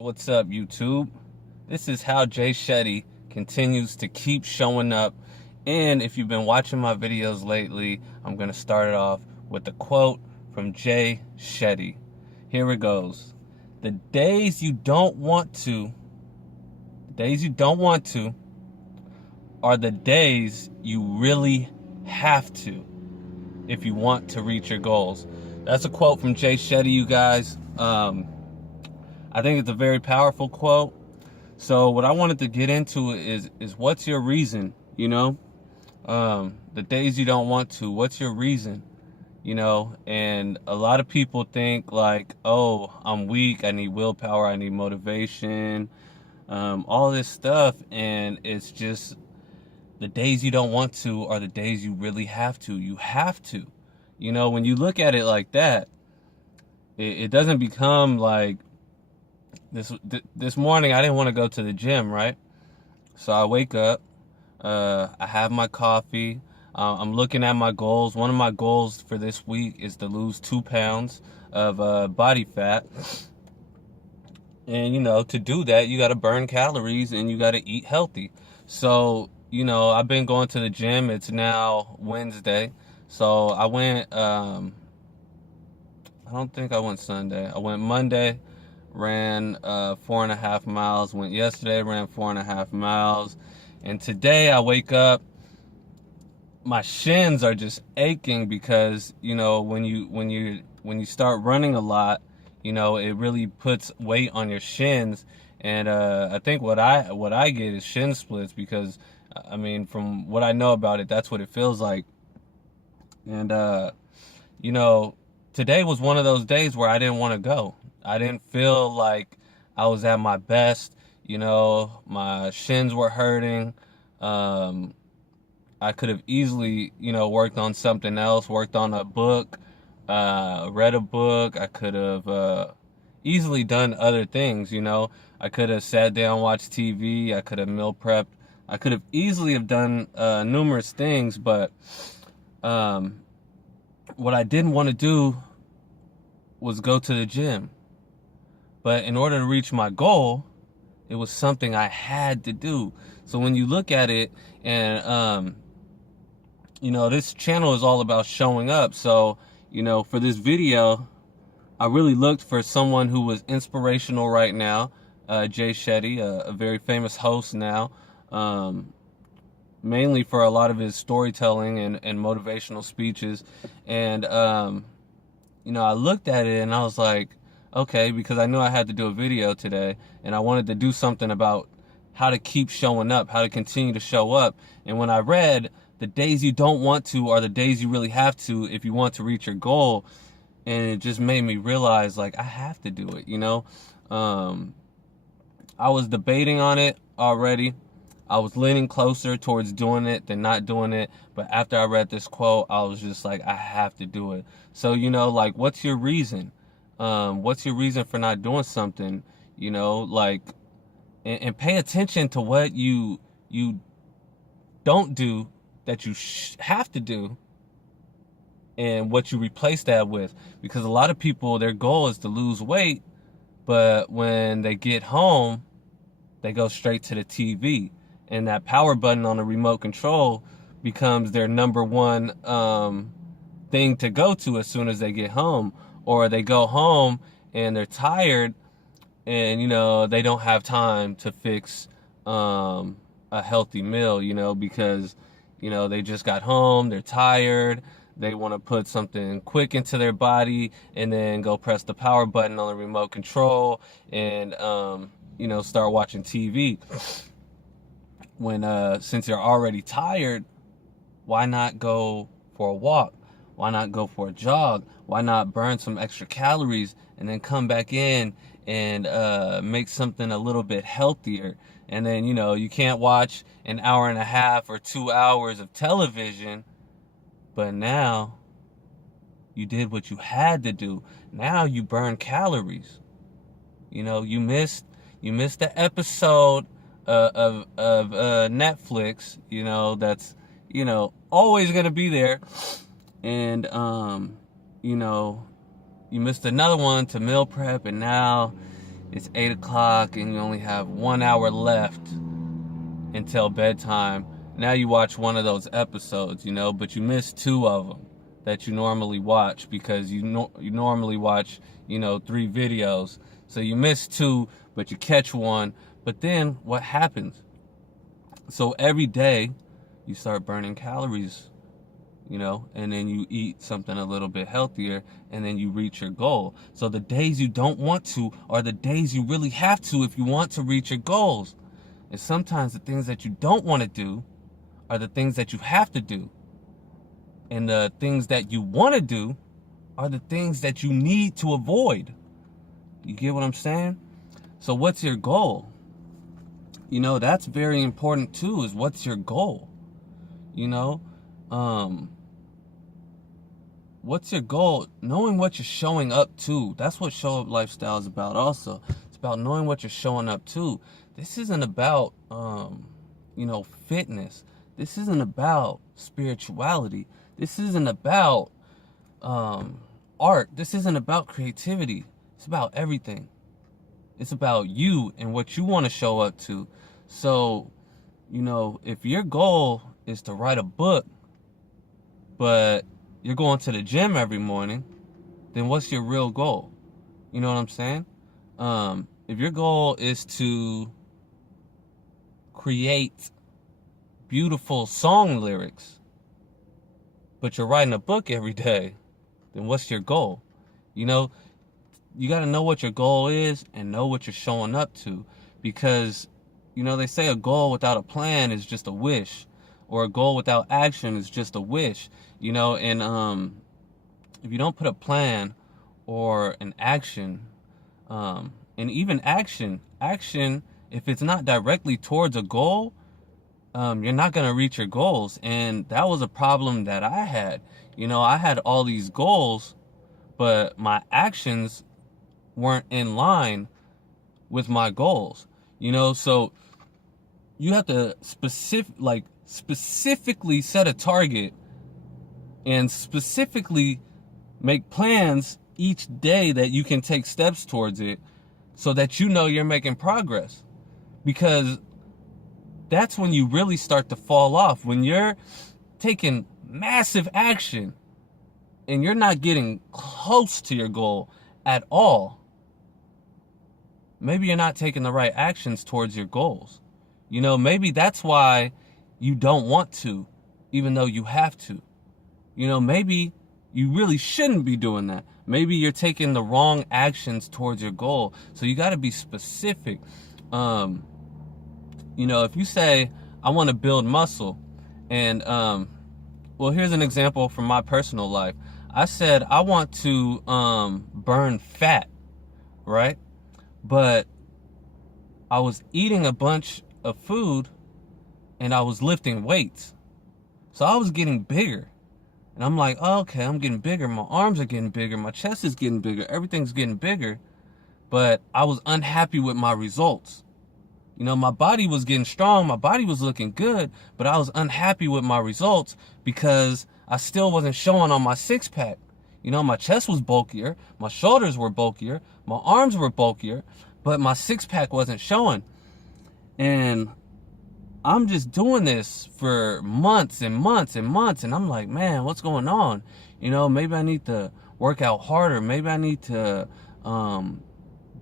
What's up, YouTube? This is how Shetty continues to keep showing up. And if you've been watching my videos lately, I'm going to start it off with a quote from Shetty. Here it goes. The days you don't want to, are the days you really have to if you want to reach your goals. That's a quote from Shetty, you guys. I think it's a very powerful quote. So what I wanted to get into is what's your reason, the days you don't want to, what's your reason, and a lot of people think like, oh, I'm weak, I need willpower, I need motivation, all this stuff. And it's just the days you don't want to are the days you really have to. You have to, when you look at it like that, it doesn't become like, this morning I didn't want to go to the gym, right? So I wake up, I have my coffee, I'm looking at my goals. One of my goals for this week is to lose 2 pounds of body fat. And to do that, you got to burn calories and you got to eat healthy. So I've been going to the gym. It's now Wednesday, so I went. I don't think I went Sunday. I went Monday, ran 4.5 miles. Went yesterday, ran 4.5 miles. And today I wake up, my shins are just aching because when you start running a lot, it really puts weight on your shins. And I think what I get is shin splits because I mean, from what I know about it, that's what it feels like. And today was one of those days where I didn't want to go. I didn't feel like I was at my best. My shins were hurting. I could have easily, worked on something else, worked on a book, read a book. I could have easily done other things. I could have sat down, watched TV. I could have meal prepped. I could have easily have done numerous things, but what I didn't want to do was go to the gym. But in order to reach my goal, it was something I had to do. So when you look at it, and this channel is all about showing up. So for this video, I really looked for someone who was inspirational right now. Shetty, a very famous host now, mainly for a lot of his storytelling and motivational speeches. And I looked at it and I was like, okay, because I knew I had to do a video today and I wanted to do something about how to keep showing up, how to continue to show up. And when I read the days you don't want to are the days you really have to if you want to reach your goal, and it just made me realize like I have to do it. I was debating on it already. I was leaning closer towards doing it than not doing it. But after I read this quote, I was just like, I have to do it. So, like, what's your reason? What's your reason for not doing something? And pay attention to what you don't do that you have to do, and what you replace that with. Because a lot of people, their goal is to lose weight, but when they get home, they go straight to the TV. And that power button on the remote control becomes their number one thing to go to as soon as they get home. Or they go home and they're tired and, they don't have time to fix a healthy meal, because, they just got home, they're tired, they want to put something quick into their body and then go press the power button on the remote control and, start watching TV. When since you're already tired, why not go for a walk? Why not go for a jog? Why not burn some extra calories and then come back in and make something a little bit healthier? And then you can't watch an hour and a half or 2 hours of television, but now you did what you had to do. Now you burn calories. You missed the episode of Netflix, that's, always going to be there. And, you missed another one to meal prep, and now it's 8 o'clock and you only have 1 hour left until bedtime. Now you watch one of those episodes, but you miss two of them that you normally watch because you normally watch, 3 videos. So you miss two, but you catch one. But then what happens? So every day you start burning calories, and then you eat something a little bit healthier, and then you reach your goal. So the days you don't want to are the days you really have to if you want to reach your goals. And sometimes the things that you don't want to do are the things that you have to do. And the things that you want to do are the things that you need to avoid. You get what I'm saying? So what's your goal? That's very important too, is what's your goal? What's your goal? Knowing what you're showing up to. That's what Show Up Lifestyle is about also. It's about knowing what you're showing up to. This isn't about, fitness. This isn't about spirituality. This isn't about art. This isn't about creativity. It's about everything. It's about you and what you want to show up to. So, if your goal is to write a book, but you're going to the gym every morning, then what's your real goal? You know what I'm saying? If your goal is to create beautiful song lyrics, but you're writing a book every day, then what's your goal? You got to know what your goal is and know what you're showing up to, because, they say a goal without a plan is just a wish, or a goal without action is just a wish, and if you don't put a plan or an action, and even action, if it's not directly towards a goal, you're not going to reach your goals. And that was a problem that I had. I had all these goals, but my actions weren't in line with my goals. So you have to specifically set a target and specifically make plans each day that you can take steps towards it, so that you're making progress. Because that's when you really start to fall off. When you're taking massive action and you're not getting close to your goal at all, maybe you're not taking the right actions towards your goals. Maybe that's why you don't want to, even though you have to. Maybe you really shouldn't be doing that. Maybe you're taking the wrong actions towards your goal. So you got to be specific. If you say, I want to build muscle, and, here's an example from my personal life. I said, I want to burn fat, right? But I was eating a bunch of food and I was lifting weights. So I was getting bigger. And I'm like, oh, okay, I'm getting bigger. My arms are getting bigger. My chest is getting bigger. Everything's getting bigger. But I was unhappy with my results. My body was getting strong. My body was looking good. But I was unhappy with my results because I still wasn't showing on my six-pack. My chest was bulkier. My shoulders were bulkier. My arms were bulkier. But my six-pack wasn't showing. And I'm just doing this for months and months and months. And I'm like, man, what's going on? Maybe I need to work out harder. Maybe I need to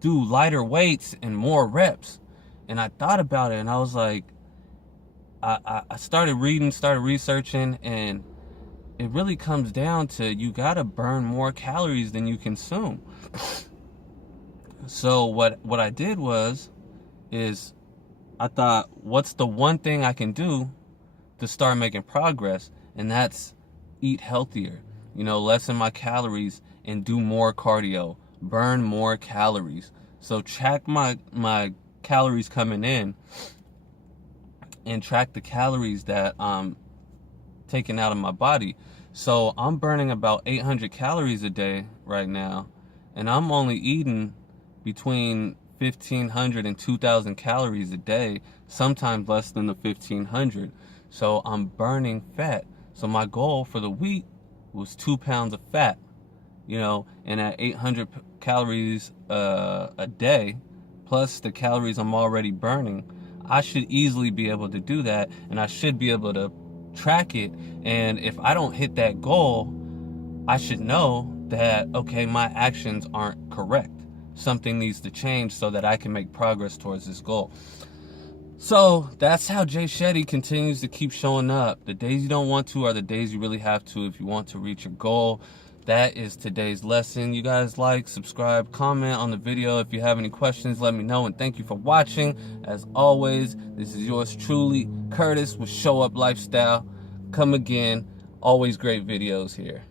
do lighter weights and more reps. And I thought about it and I was like, I started reading, started researching, and it really comes down to you got to burn more calories than you consume. So what I did is I thought, what's the one thing I can do to start making progress? And that's eat healthier, lessen my calories and do more cardio, burn more calories. So track my calories coming in and track the calories that I'm taking out of my body. So I'm burning about 800 calories a day right now, and I'm only eating between 1,500 and 2,000 calories a day, sometimes less than the 1,500. So I'm burning fat. So my goal for the week was 2 pounds of fat, and at 800 calories a day, plus the calories I'm already burning, I should easily be able to do that, and I should be able to track it. And if I don't hit that goal, I should know that, okay, my actions aren't correct. Something needs to change so that I can make progress towards this goal. So that's how Jay Shetty continues to keep showing up. The days you don't want to are the days you really have to if you want to reach your goal. That is today's lesson. You guys like, subscribe, comment on the video. If you have any questions, let me know. And thank you for watching. As always, this is yours truly, Curtis with Show Up Lifestyle. Come again. Always great videos here.